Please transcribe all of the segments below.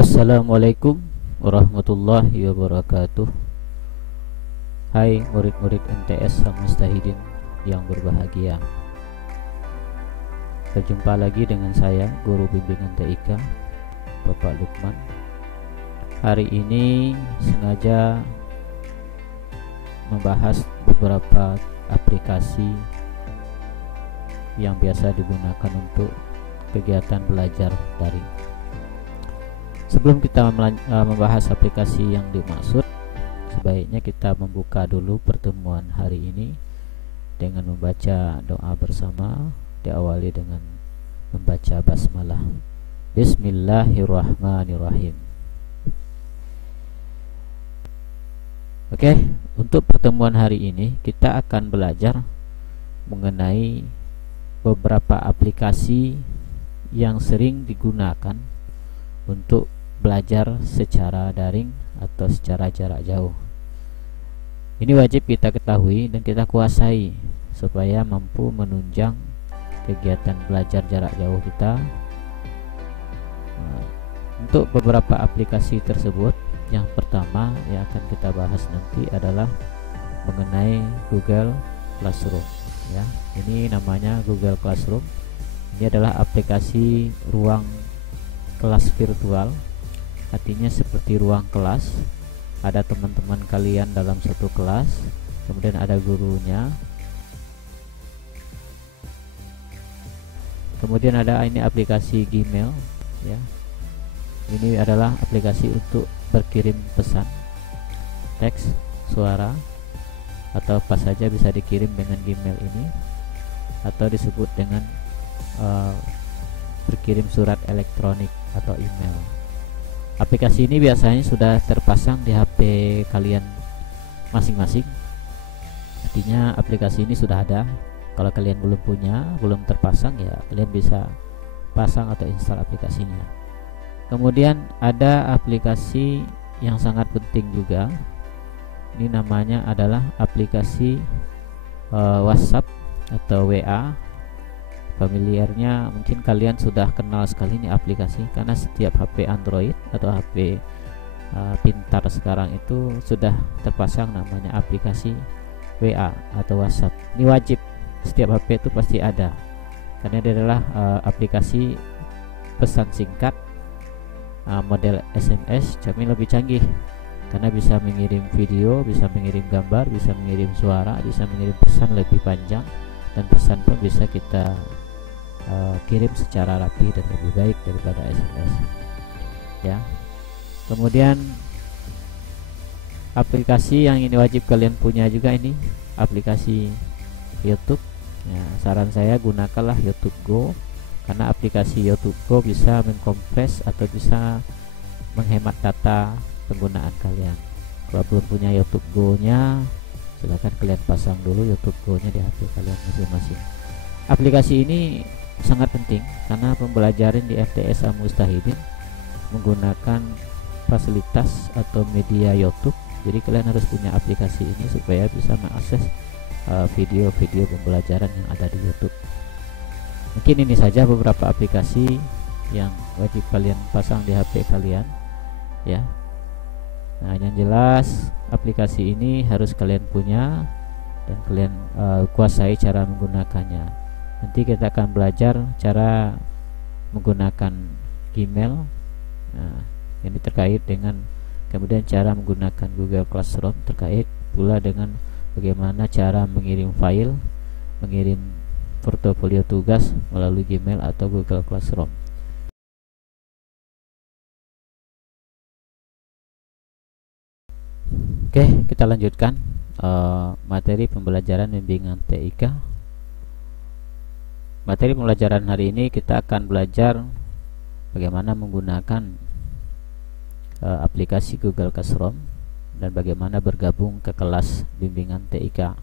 Assalamualaikum warahmatullahi wabarakatuh. Hai murid-murid MTS Mustahidin yang berbahagia. Berjumpa lagi dengan saya, Guru Bimbingan TIK, Bapak Lukman. Hari ini sengaja membahas beberapa aplikasi yang biasa digunakan untuk kegiatan belajar daring. Sebelum kita membahas aplikasi yang dimaksud, sebaiknya kita membuka dulu pertemuan hari ini dengan membaca doa bersama, diawali dengan membaca basmalah. Bismillahirrahmanirrahim. Oke, untuk pertemuan hari ini kita akan belajar mengenai beberapa aplikasi yang sering digunakan untuk belajar secara daring atau secara jarak jauh. Ini wajib kita ketahui dan kita kuasai supaya mampu menunjang kegiatan belajar jarak jauh kita. Untuk beberapa aplikasi tersebut, yang pertama yang akan kita bahas nanti adalah mengenai Google Classroom. Ya, ini namanya Google Classroom. Ini adalah aplikasi ruang kelas virtual. Artinya seperti ruang kelas, ada teman-teman kalian dalam satu kelas, kemudian ada gurunya, kemudian ada ini aplikasi Gmail, ya. Ini adalah aplikasi untuk berkirim pesan, teks, suara, atau apa saja bisa dikirim dengan Gmail ini, atau disebut dengan berkirim surat elektronik atau email. Aplikasi ini biasanya sudah terpasang di HP kalian masing-masing. Artinya aplikasi ini sudah ada. Kalau kalian belum punya, belum terpasang, ya kalian bisa pasang atau install aplikasinya. Kemudian ada aplikasi yang sangat penting juga. Ini namanya adalah aplikasi WhatsApp atau WA. Familiarnya mungkin kalian sudah kenal sekali ini aplikasi, karena setiap HP Android atau HP pintar sekarang itu sudah terpasang namanya aplikasi WA atau WhatsApp. Ini wajib, setiap HP itu pasti ada, karena dia adalah aplikasi pesan singkat model SMS, tapi lebih canggih karena bisa mengirim video, bisa mengirim gambar, bisa mengirim suara, bisa mengirim pesan lebih panjang, dan pesan pun bisa kita kirim secara rapi dan lebih baik daripada SMS, ya. Kemudian aplikasi yang ini wajib kalian punya juga, ini aplikasi YouTube, ya. Saran saya gunakanlah YouTube Go, karena aplikasi YouTube Go bisa mengkompres atau bisa menghemat data penggunaan kalian. Kalau belum punya YouTube Go nya, silahkan kalian pasang dulu YouTube Go nya di HP kalian masing-masing. Aplikasi ini sangat penting karena pembelajaran di MTS Mustahidin menggunakan fasilitas atau media YouTube. Jadi kalian harus punya aplikasi ini supaya bisa mengakses video-video pembelajaran yang ada di YouTube. Mungkin ini saja beberapa aplikasi yang wajib kalian pasang di HP kalian, ya. Nah, yang jelas aplikasi ini harus kalian punya dan kalian kuasai cara menggunakannya. Nanti kita akan belajar cara menggunakan Gmail. Nah, ini terkait dengan kemudian cara menggunakan Google Classroom, terkait pula dengan bagaimana cara mengirim file, mengirim portofolio tugas melalui Gmail atau Google Classroom. Oke, kita lanjutkan materi pembelajaran bimbingan TIK. Materi pembelajaran hari ini kita akan belajar bagaimana menggunakan aplikasi Google Classroom dan bagaimana bergabung ke kelas bimbingan TIK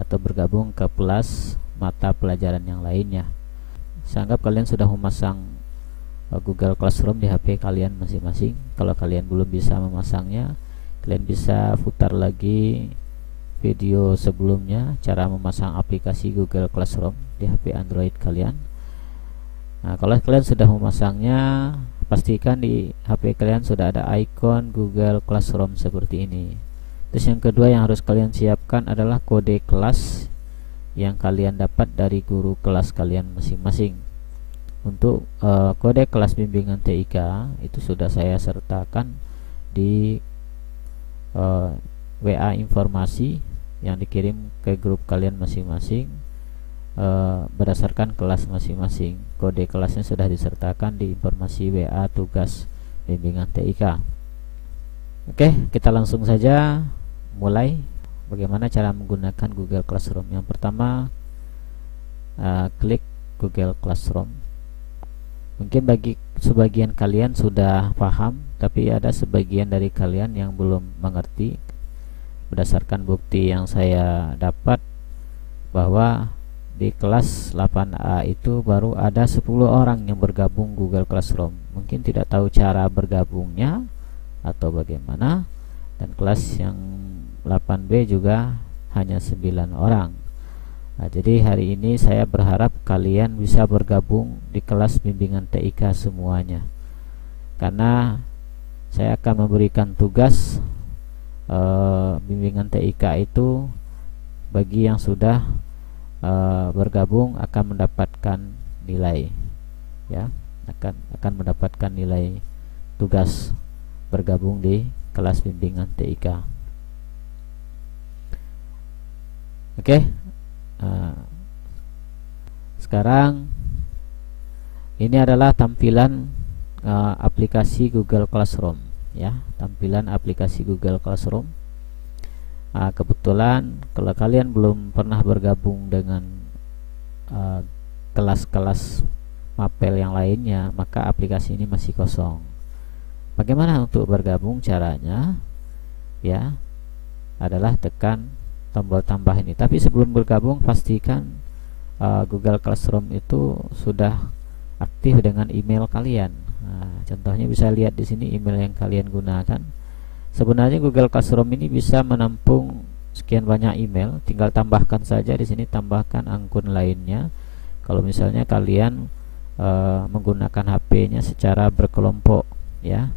atau bergabung ke kelas mata pelajaran yang lainnya. Saya anggap kalian sudah memasang Google Classroom di HP kalian masing-masing. Kalau kalian belum bisa memasangnya, kalian bisa putar lagi video sebelumnya cara memasang aplikasi Google Classroom di HP Android kalian. Nah, kalau kalian sudah memasangnya, pastikan di HP kalian sudah ada icon Google Classroom seperti ini. Terus yang kedua yang harus kalian siapkan adalah kode kelas yang kalian dapat dari guru kelas kalian masing-masing. Untuk kode kelas bimbingan TIK itu sudah saya sertakan di WA informasi yang dikirim ke grup kalian masing-masing. Berdasarkan kelas masing-masing, kode kelasnya sudah disertakan di informasi WA tugas bimbingan TIK. Oke, kita langsung saja mulai. Bagaimana cara menggunakan Google Classroom? Yang pertama, klik Google Classroom. Mungkin bagi sebagian kalian sudah paham, tapi ada sebagian dari kalian yang belum mengerti. Berdasarkan bukti yang saya dapat, bahwa di kelas 8A itu baru ada 10 orang yang bergabung Google Classroom. Mungkin tidak tahu cara bergabungnya atau bagaimana. Dan kelas yang 8B juga hanya 9 orang. Nah, jadi hari ini saya berharap kalian bisa bergabung di kelas bimbingan TIK semuanya. Karena saya akan memberikan tugas bimbingan TIK itu bagi yang sudah bergabung akan mendapatkan nilai, ya, akan mendapatkan nilai tugas bergabung di kelas bimbingan TIK. Oke, sekarang ini adalah tampilan aplikasi Google Classroom, ya, tampilan aplikasi Google Classroom. Kebetulan kalau kalian belum pernah bergabung dengan kelas-kelas mapel yang lainnya, maka aplikasi ini masih kosong. Bagaimana untuk bergabung? Caranya ya adalah tekan tombol tambah ini. Tapi sebelum bergabung pastikan Google Classroom itu sudah aktif dengan email kalian. Contohnya bisa lihat di sini email yang kalian gunakan. Sebenarnya Google Classroom ini bisa menampung sekian banyak email, tinggal tambahkan saja di sini, tambahkan akun lainnya. Kalau misalnya kalian menggunakan HP-nya secara berkelompok, ya,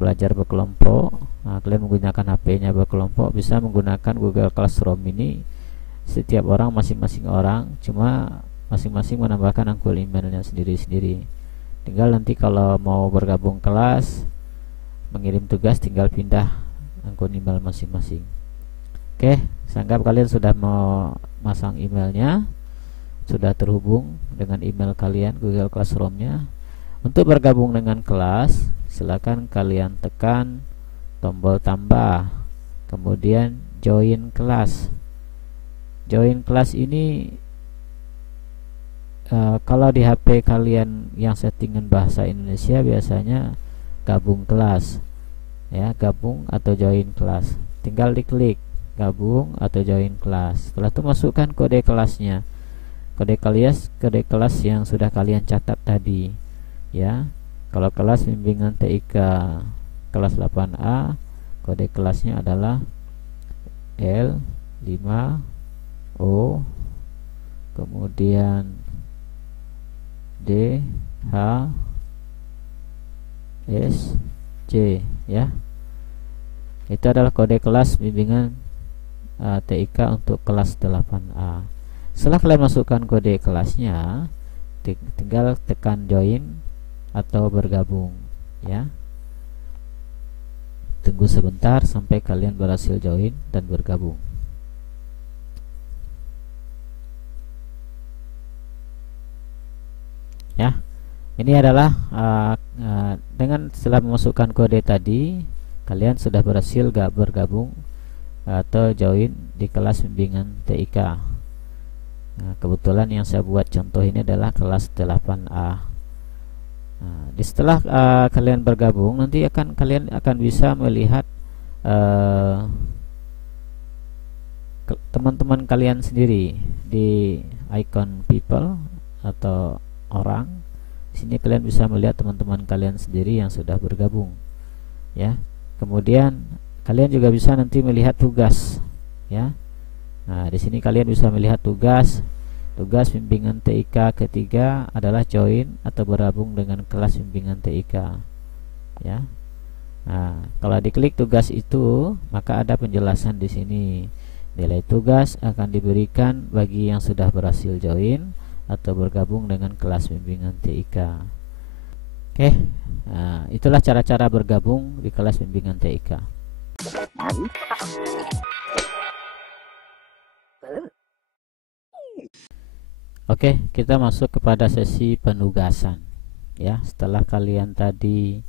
belajar berkelompok, kalian menggunakan HP-nya berkelompok, bisa menggunakan Google Classroom ini. Setiap orang masing-masing orang, cuma masing-masing menambahkan akun emailnya sendiri-sendiri. Tinggal nanti kalau mau bergabung kelas, mengirim tugas, tinggal pindah akun email masing-masing. Oke, saya anggap kalian sudah mau masang emailnya, sudah terhubung dengan email kalian Google Classroom-nya. Untuk bergabung dengan kelas, silakan kalian tekan tombol tambah, kemudian join kelas. Join kelas ini kalau di HP kalian yang settingan bahasa Indonesia biasanya gabung kelas, ya, gabung atau join kelas. Tinggal diklik gabung atau join kelas. Setelah itu masukkan kode kelasnya, kode kelas yang sudah kalian catat tadi, ya. Kalau kelas bimbingan TIK kelas 8A, kode kelasnya adalah L5O, kemudian DHSC, ya. Itu adalah kode kelas bimbingan TIK untuk kelas 8A. Setelah kalian masukkan kode kelasnya, tinggal tekan join atau bergabung, ya. Tunggu sebentar sampai kalian berhasil join dan bergabung. Ya, ini adalah dengan setelah memasukkan kode tadi, kalian sudah berhasil bergabung atau join di kelas bimbingan TIK. Kebetulan yang saya buat contoh ini adalah kelas 8A. Setelah kalian bergabung, nanti kalian akan bisa melihat teman-teman kalian sendiri di icon people atau orang. Di sini kalian bisa melihat teman-teman kalian sendiri yang sudah bergabung, ya. Kemudian kalian juga bisa nanti melihat tugas, ya. Nah, di sini kalian bisa melihat tugas Tugas bimbingan TIK ketiga adalah join atau bergabung dengan kelas bimbingan TIK, ya. Nah, kalau diklik tugas itu, maka ada penjelasan di sini. Nilai tugas akan diberikan bagi yang sudah berhasil join atau bergabung dengan kelas bimbingan TIK. Oke, nah, itulah cara-cara bergabung di kelas bimbingan TIK. Oke, kita masuk kepada sesi penugasan. Ya, setelah kalian tadi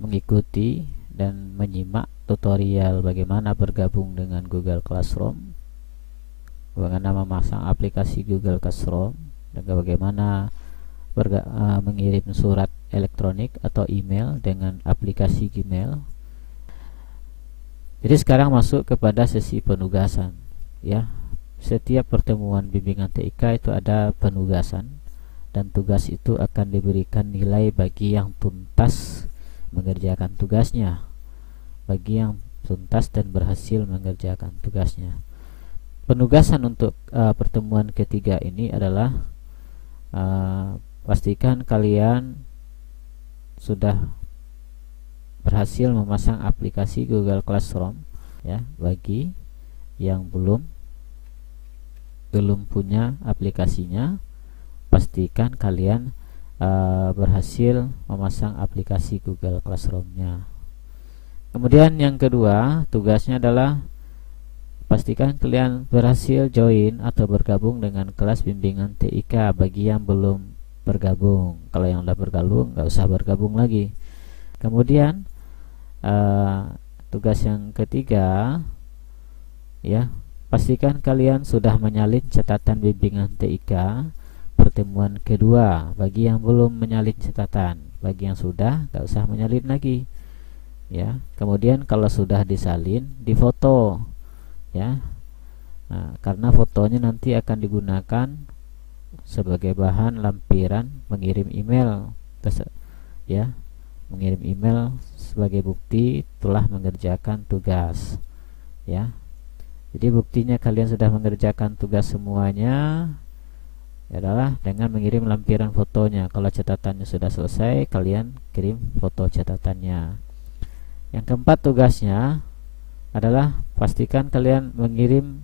mengikuti dan menyimak tutorial bagaimana bergabung dengan Google Classroom, bagaimana memasang aplikasi Google Classroom, dan bagaimana mengirim surat elektronik atau email dengan aplikasi Gmail. Jadi sekarang masuk kepada sesi penugasan, ya. Setiap pertemuan bimbingan TIK itu ada penugasan, dan tugas itu akan diberikan nilai bagi yang tuntas mengerjakan tugasnya, bagi yang tuntas dan berhasil mengerjakan tugasnya. Penugasan untuk pertemuan ketiga ini adalah pastikan kalian sudah berhasil memasang aplikasi Google Classroom, ya. Bagi yang belum punya aplikasinya, pastikan kalian berhasil memasang aplikasi Google Classroom-nya. Kemudian yang kedua, tugasnya adalah pastikan kalian berhasil join atau bergabung dengan kelas bimbingan TIK bagi yang belum bergabung. Kalau yang sudah bergabung, nggak usah bergabung lagi. Kemudian tugas yang ketiga, ya, pastikan kalian sudah menyalin catatan bimbingan TIK pertemuan kedua bagi yang belum menyalin catatan. Bagi yang sudah, nggak usah menyalin lagi, ya. Kemudian kalau sudah disalin, difoto, ya. Nah, karena fotonya nanti akan digunakan sebagai bahan lampiran mengirim email, ya. Mengirim email sebagai bukti telah mengerjakan tugas, ya. Jadi buktinya kalian sudah mengerjakan tugas semuanya adalah dengan mengirim lampiran fotonya. Kalau catatannya sudah selesai, kalian kirim foto catatannya. Yang keempat tugasnya adalah pastikan kalian mengirim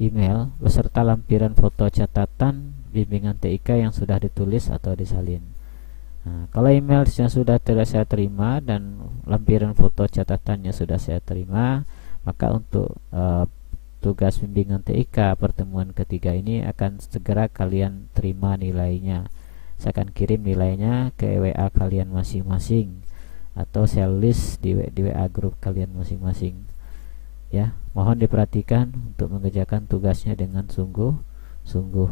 email beserta lampiran foto catatan bimbingan TIK yang sudah ditulis atau disalin. Nah, kalau email yang sudah saya terima dan lampiran foto catatannya sudah saya terima, maka untuk tugas bimbingan TIK pertemuan ketiga ini akan segera kalian terima nilainya. Saya akan kirim nilainya ke WA kalian masing-masing atau share list di WA grup kalian masing-masing, ya. Mohon diperhatikan untuk mengerjakan tugasnya dengan sungguh-sungguh,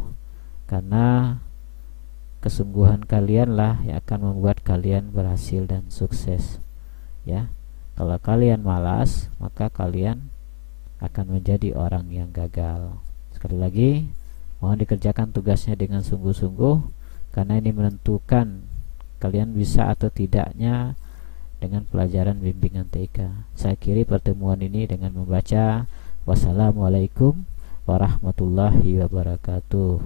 karena kesungguhan kalian lah yang akan membuat kalian berhasil dan sukses, ya. Kalau kalian malas, maka kalian akan menjadi orang yang gagal. Sekali lagi, mohon dikerjakan tugasnya dengan sungguh-sungguh, karena ini menentukan kalian bisa atau tidaknya dengan pelajaran bimbingan TIK. Saya akhiri pertemuan ini dengan membaca wassalamualaikum warahmatullahi wabarakatuh.